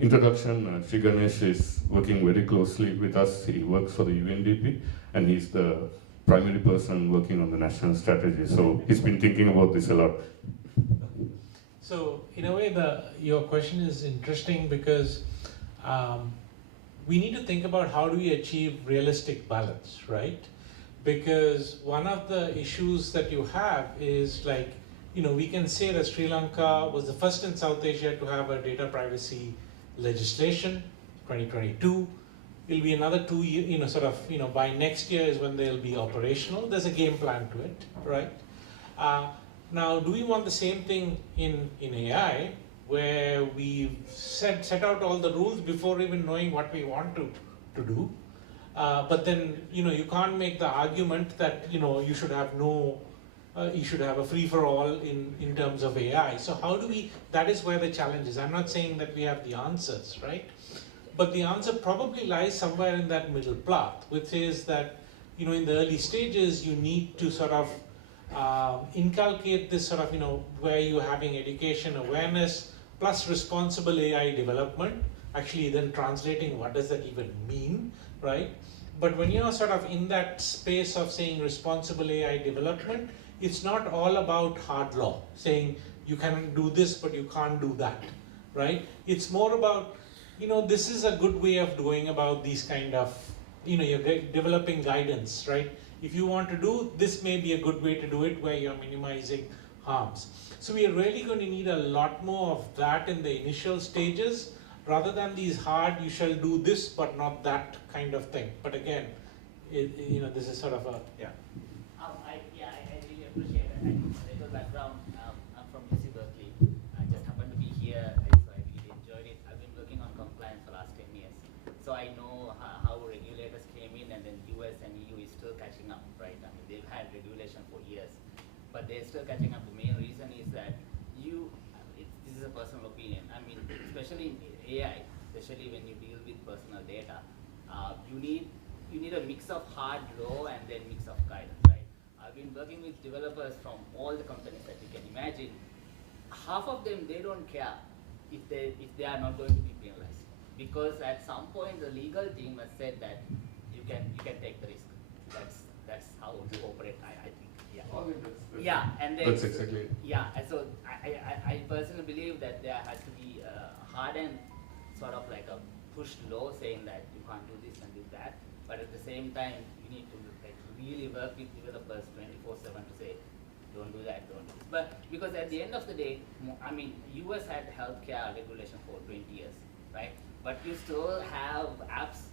Introduction, Sri Ganesh is working very closely with us. He works for the UNDP, and he's the primary person working on the national strategy. So he's been thinking about this a lot. So in a way, your question is interesting because we need to think about how do we achieve realistic balance, right? Because one of the issues that you have is like, we can say that Sri Lanka was the first in South Asia to have a data privacy legislation, 2022. It'll be another 2 years, by next year is when they'll be operational. There's a game plan to it, right? Now, do we want the same thing in AI, where we set out all the rules before even knowing what we want to do? But then, you can't make the argument that, you should have you should have a free-for-all in terms of AI. So how do we, that is where the challenge is. I'm not saying that we have the answers, right? But the answer probably lies somewhere in that middle path, which is that, in the early stages, you need to sort of inculcate this sort of, where you're having education awareness plus responsible AI development, actually then translating what does that even mean, right? But when you're sort of in that space of saying responsible AI development, it's not all about hard law, saying you can do this, but you can't do that, right? It's more about, this is a good way of going about these kind of, you're developing guidance, right? If you want to do, this may be a good way to do it where you're minimizing harms. So we are really going to need a lot more of that in the initial stages, rather than these hard, you shall do this, but not that kind of thing. But again, this is sort of a, I really appreciate it. A little background, I'm from UC Berkeley. I just happened to be here, so I really enjoyed it. I've been working on compliance for the last 10 years. So I know how regulators came in, and then US and EU is still catching up, right? I mean, they've had regulation for years, but they're still catching up. The main reason is that this is a personal opinion. I mean, especially in AI, especially when you deal with personal data, you need a mix of hard law and then mix of guidance, right? I've been working with developers from all the companies that you can imagine. Half of them, they don't care if they are not going to be penalized, because at some point the legal team has said that you can take the risk. That's how we operate. I think. Yeah. And then That's exactly it. Yeah, and so I personally believe that there has to be hard and sort of like a push law saying that you can't do this and do that, but at the same time you need to really work with developers 24/7 to say don't do that, don't do this. But because at the end of the day, I mean, US had healthcare regulation for 20 years, right? But you still have apps.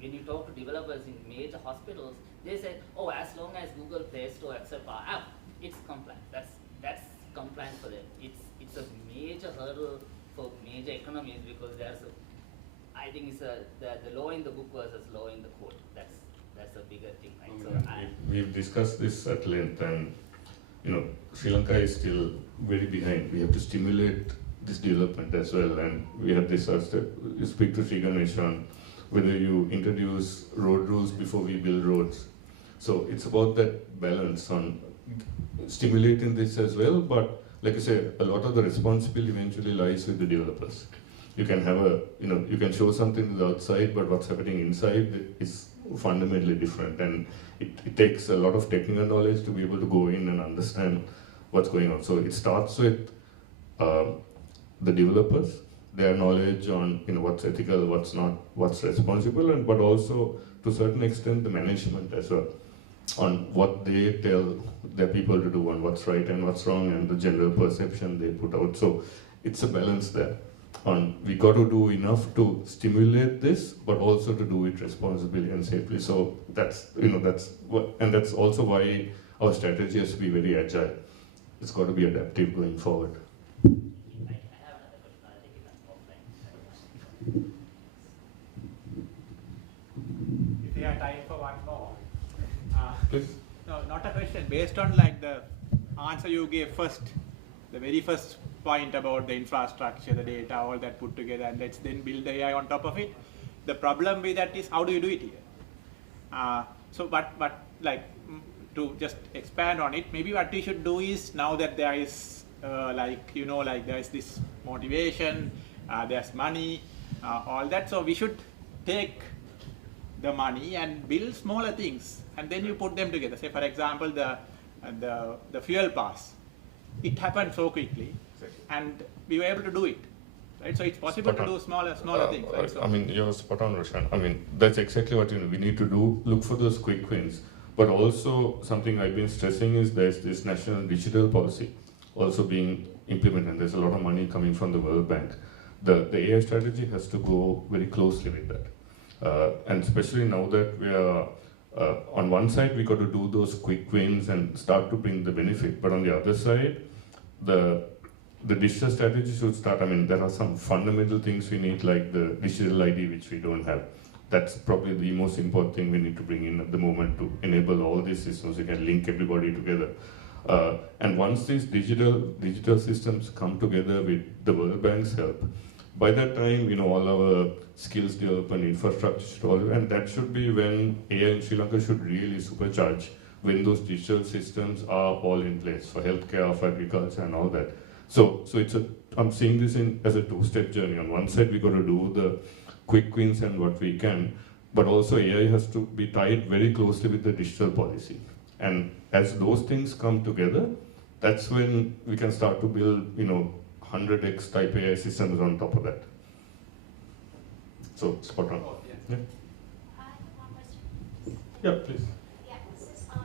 When you talk to developers in major hospitals, they say, oh, as long as Google Play Store accepts our app, it's compliant. That's compliant for them. It's a major hurdle for major economies, because I think it's the law in the book versus law in the code. That's a bigger thing, right? So we've discussed this at length, and Sri Lanka is still very behind. We have to stimulate this development as well, and we had this you speak to Sri Ganesh on whether you introduce road rules before we build roads. So it's about that balance on stimulating this as well, but like I said, a lot of the responsibility eventually lies with the developers. You can have you can show something to the outside, but what's happening inside is fundamentally different, and it takes a lot of technical knowledge to be able to go in and understand what's going on. So it starts with the developers, their knowledge on what's ethical, what's not, what's responsible, but also to a certain extent the management as well, on what they tell their people to do and what's right and what's wrong, and the general perception they put out. So it's a balance there. We got to do enough to stimulate this, but also to do it responsibly and safely. So that's that's also why our strategy has to be very agile. It's got to be adaptive going forward. I have another question. I'll take it offline. If you have time for one more. Please. No, not a question. Based on like the answer you gave first, the very first point about the infrastructure, the data, all that put together, and let's then build the AI on top of it. The problem with that is, how do you do it here? But like to just expand on it, maybe what we should do is, now that there is like there is this motivation, there's money, all that, so we should take the money and build smaller things, and then you put them together. Say for example the fuel pass, it happened so quickly, and we were able to do it, right? So it's possible to do smaller things, right? So I mean, you're spot on, Roshan. I mean, that's exactly what we need to do, look for those quick wins. But also something I've been stressing is there's this national digital policy also being implemented, and there's a lot of money coming from the World Bank. The AI strategy has to go very closely with that. And especially now that we are, on one side, we got to do those quick wins and start to bring the benefit. But on the other side, the digital strategy should start. I mean, there are some fundamental things we need, like the digital ID, which we don't have. That's probably the most important thing we need to bring in at the moment to enable all these systems. We can link everybody together. And once these digital systems come together with the World Bank's help, by that time, all our skills development, infrastructure should all, and that should be when AI in Sri Lanka should really supercharge, when those digital systems are all in place for healthcare, for agriculture, and all that. So I'm seeing this as a two-step journey. On one side, we got to do the quick wins and what we can, but also AI has to be tied very closely with the digital policy. And as those things come together, that's when we can start to build, 100x type AI systems on top of that. So, spot on. Yeah. I have one question. Yeah, please. Yeah, this is on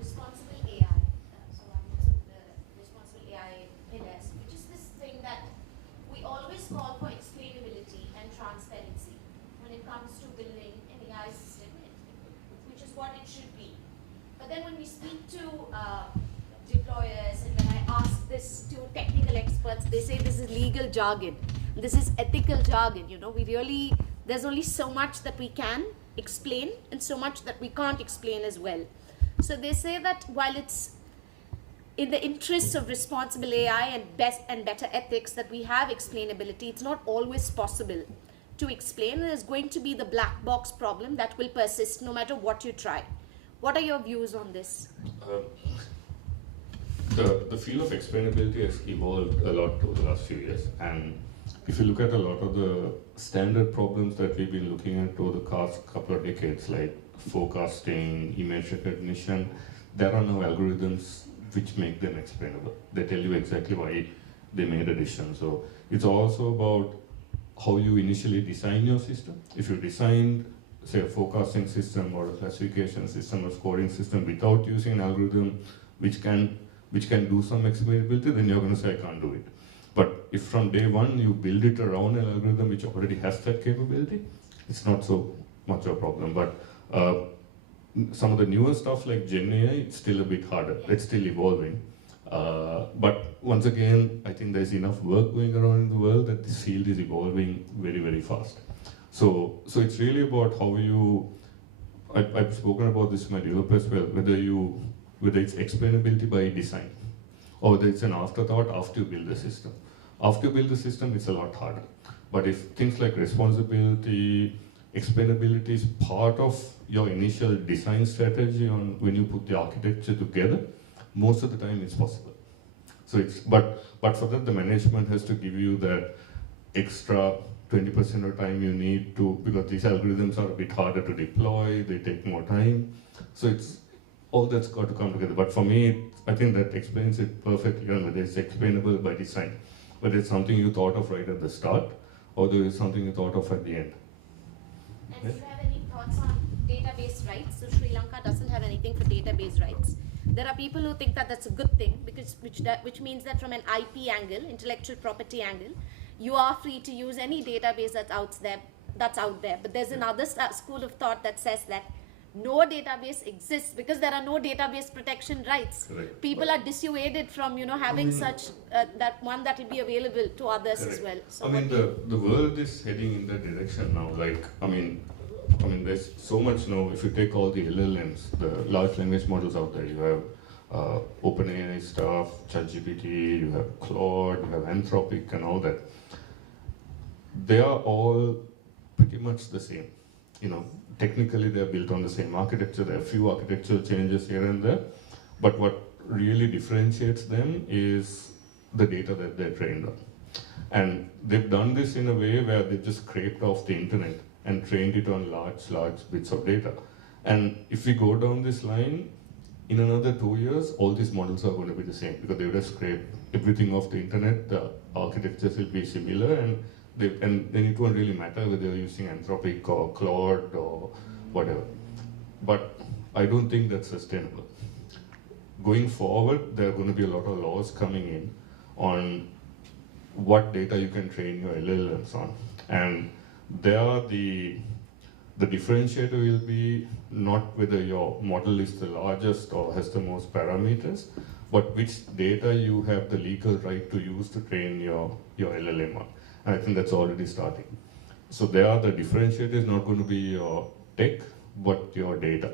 responsible AI. So I'm also the responsible AI LS, which is this thing that we always call for explainability and transparency when it comes to building an AI system, which is what it should be. But then when we speak to deployers, and when I ask this to technical experts, they say this is legal jargon, this is ethical jargon. There's only so much that we can explain and so much that we can't explain as well. So they say that while it's in the interests of responsible AI and best and better ethics that we have explainability, it's not always possible to explain. There's going to be the black box problem that will persist no matter what you try. What are your views on this? The field of explainability has evolved a lot over the last few years, and if you look at a lot of the standard problems that we've been looking at over the past couple of decades, like forecasting, image recognition, there are no algorithms which make them explainable. They tell you exactly why they made a decision. So it's also about how you initially design your system. If you designed, say, a forecasting system or a classification system or scoring system without using an algorithm which can do some explainability, then you're going to say, I can't do it. But if from day one you build it around an algorithm which already has that capability, it's not so much of a problem. But some of the newer stuff like Gen AI, it's still a bit harder. It's still evolving. But once again, I think there's enough work going around in the world that this field is evolving very, very fast. So it's really about how I've spoken about this in my developers as well, whether it's explainability by design, or whether it's an afterthought after you build the system. After you build the system, it's a lot harder. But if things like responsibility, explainability is part of your initial design strategy on when you put the architecture together, most of the time it's possible. So but for that, the management has to give you that extra 20% of time you need to, because these algorithms are a bit harder to deploy, they take more time. So all that's got to come together. But for me, I think that explains it perfectly, whether it's explainable by design, whether it's something you thought of right at the start, or there is something you thought of at the end. And do you have any thoughts on database rights? So Sri Lanka doesn't have anything for database rights. There are people who think that that's a good thing, because which means that from an IP angle, intellectual property angle, you are free to use any database that's out there. But there's another school of thought that says that no database exists because there are no database protection rights. Correct. People are dissuaded from having such that one that will be available to others Correct. as well. So I mean, the world is heading in that direction now. Like, I mean, there's so much now. If you take all the LLMs, the large language models out there, you have OpenAI stuff, ChatGPT, you have Claude, you have Anthropic, and all that. They are all pretty much the same. technically they're built on the same architecture. There are a few architectural changes here and there, but what really differentiates them is the data that they're trained on. And they've done this in a way where they just scraped off the internet and trained it on large bits of data. And if we go down this line, in another 2 years, all these models are going to be the same because they would have scraped everything off the internet. The architectures will be similar, and then it won't really matter whether you're using Anthropic or Claude or whatever. But I don't think that's sustainable. Going forward, there are going to be a lot of laws coming in on what data you can train your LLMs on. And there the differentiator will be not whether your model is the largest or has the most parameters, but which data you have the legal right to use to train your LLM on. And I think that's already starting. So there the differentiator is not going to be your tech, but your data.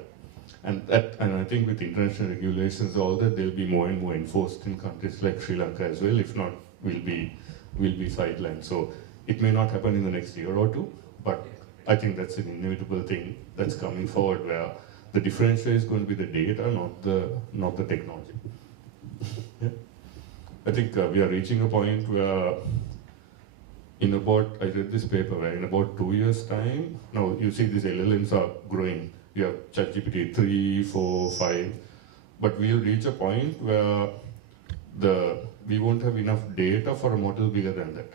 And I think with international regulations, all that, they'll be more and more enforced in countries like Sri Lanka as well. If not, we'll be sidelined. So it may not happen in the next year or two, but I think that's an inevitable thing that's coming forward, where the differentiator is going to be the data, not the technology. Yeah. I think we are reaching a point where I read this paper where in about 2 years' time, now you see these LLMs are growing. You have ChatGPT 3, 4, 5, but we'll reach a point where we won't have enough data for a model bigger than that.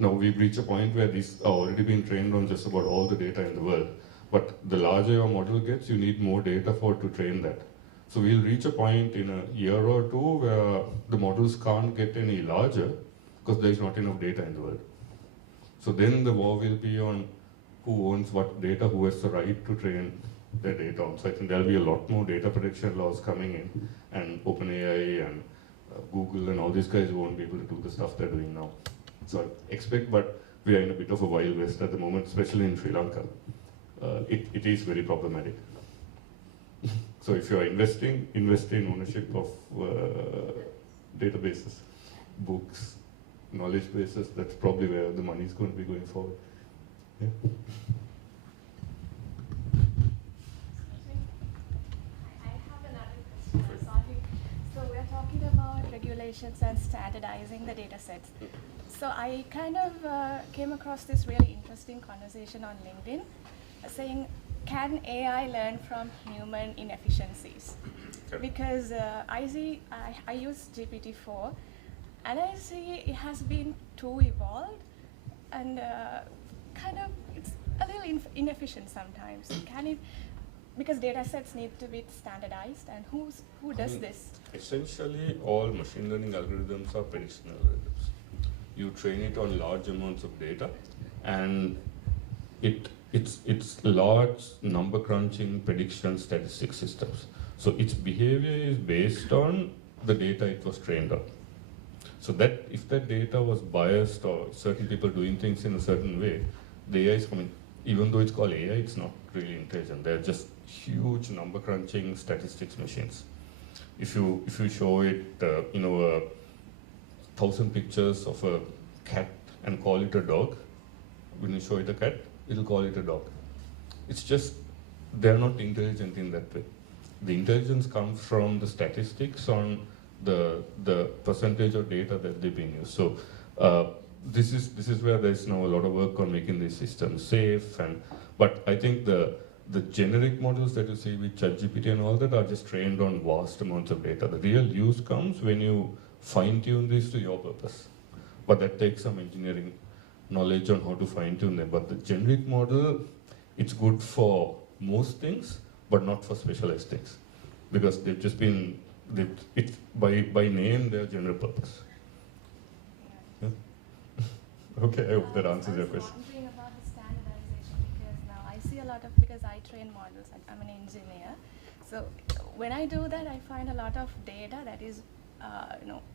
Now we've reached a point where these are already being trained on just about all the data in the world, but the larger your model gets, you need more data to train that. So we'll reach a point in a year or two where the models can't get any larger because there's not enough data in the world. So then the war will be on who owns what data, who has the right to train their data on. So I think there'll be a lot more data protection laws coming in, and OpenAI and Google and all these guys won't be able to do the stuff they're doing now. So I expect, but we are in a bit of a wild west at the moment, especially in Sri Lanka. It is very problematic. So if you are investing, invest in ownership of databases, books, knowledge bases. That's probably where the money is going to be going forward. Yeah. I have another question. Sorry. So we're talking about regulations and standardizing the data sets. So I kind of came across this really interesting conversation on LinkedIn saying, can AI learn from human inefficiencies? Okay. Because I use GPT-4 and I see it has been too evolved and kind of it's a little inefficient sometimes. Can it, because data sets need to be standardized, and who does this? Essentially, all machine learning algorithms are predictional algorithms. You train it on large amounts of data, and it's large number crunching prediction statistic systems. So its behavior is based on the data it was trained on. So that if that data was biased or certain people doing things in a certain way, the AI is coming. Even though it's called AI, it's not really intelligent. They're just huge number crunching statistics machines. If you show it, 1,000 pictures of a cat and call it a dog, when you show it a cat, it'll call it a dog. It's just, they're not intelligent in that way. The intelligence comes from the statistics on the percentage of data that they've been used. So this is where there's now a lot of work on making these systems safe. But I think the generic models that you see with ChatGPT and all that are just trained on vast amounts of data. The real use comes when you fine-tune this to your purpose. But that takes some engineering knowledge on how to fine-tune them. But the generic model, it's good for most things, but not for specialized things. Because they've just been, by name, they're general purpose. Yeah. Okay, I hope that answers your question. I was wondering about the standardization, because now I see a lot of, because I train models, I'm an engineer. So when I do that, I find a lot of data that is,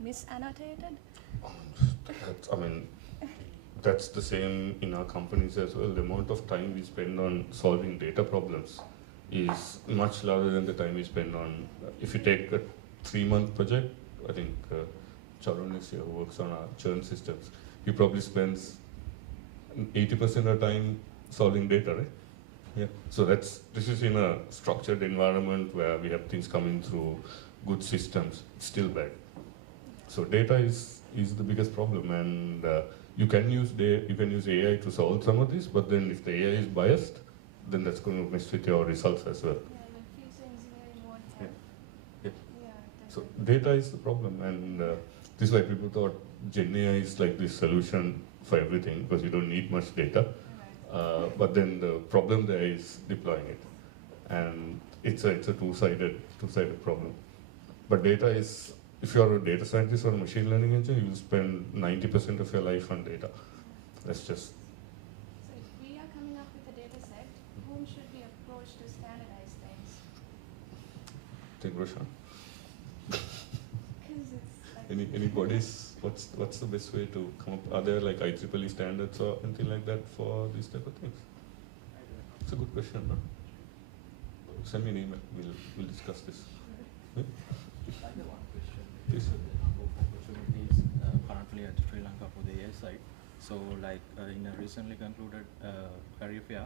misannotated. That's the same in our companies as well. The amount of time we spend on solving data problems is much larger than the time we spend on, if you take a 3-month project, I think Charun is here who works on our churn systems. He probably spends 80% of the time solving data, right? Yeah. So this is in a structured environment where we have things coming through good systems. It's still bad. So data is the biggest problem, and you can use AI to solve some of this. But then if the AI is biased, then that's going to mess with your results as well. Yeah, like future engineering won't Yeah. help. Yeah. Yeah, So data is the problem, and this is why people thought Gen AI is like the solution for everything, because you don't need much data. But then the problem there is deploying it, and it's a two-sided problem. But data is, if you're a data scientist or a machine learning engineer, you spend 90% of your life on data. That's just. So if we are coming up with a data set, whom should we approach to standardize things? Take Roshan. Because it's like Any bodies? What's the best way to come up? Are there like IEEE standards or anything like that for these type of things? It's a good question, no? Send me an email. We'll discuss this. Yeah? I have one question. Please. The number of opportunities currently at Sri Lanka for the AI side. So, like in a recently concluded career fair,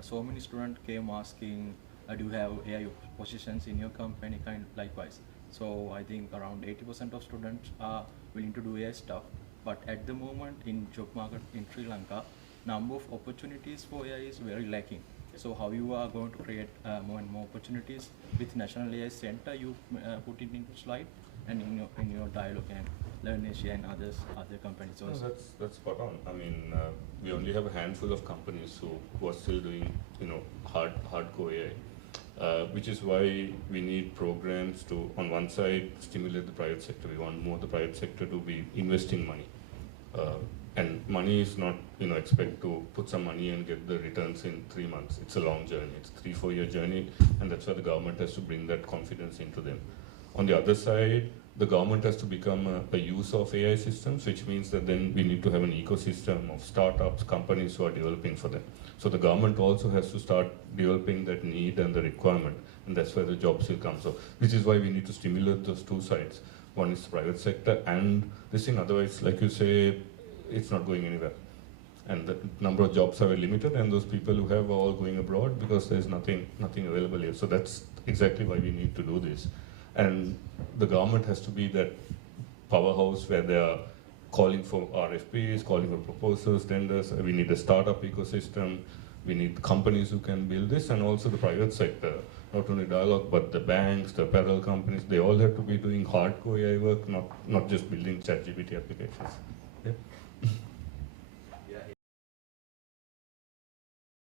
so many students came asking, do you have AI positions in your company? Kind likewise. So, I think around 80% of students are willing to do AI stuff. But at the moment, in job market in Sri Lanka, number of opportunities for AI is very lacking. So how you are going to create more and more opportunities with National AI Center? You put it into slide, and in your dialogue and LIRNEasia and other companies also. No, that's spot on. I mean, we only have a handful of companies who are still doing hardcore AI, which is why we need programs to, on one side, stimulate the private sector. We want more of the private sector to be investing money. And money is not, expect to put some money and get the returns in 3 months. It's a long journey. It's a 3-4 year journey, and that's why the government has to bring that confidence into them. On the other side, the government has to become a user of AI systems, which means that then we need to have an ecosystem of startups, companies who are developing for them. So the government also has to start developing that need and the requirement, and that's where the jobs will come. So which is why we need to stimulate those two sides. One is the private sector and this thing, otherwise, like you say, it's not going anywhere. And the number of jobs are very limited, and those people who have are all going abroad because there's nothing available here. So that's exactly why we need to do this. And the government has to be that powerhouse where they are calling for RFPs, calling for proposals, tenders. We need a startup ecosystem. We need companies who can build this, and also the private sector. Not only dialogue, but the banks, the apparel companies, they all have to be doing hardcore AI work, not just building ChatGPT applications. Yeah.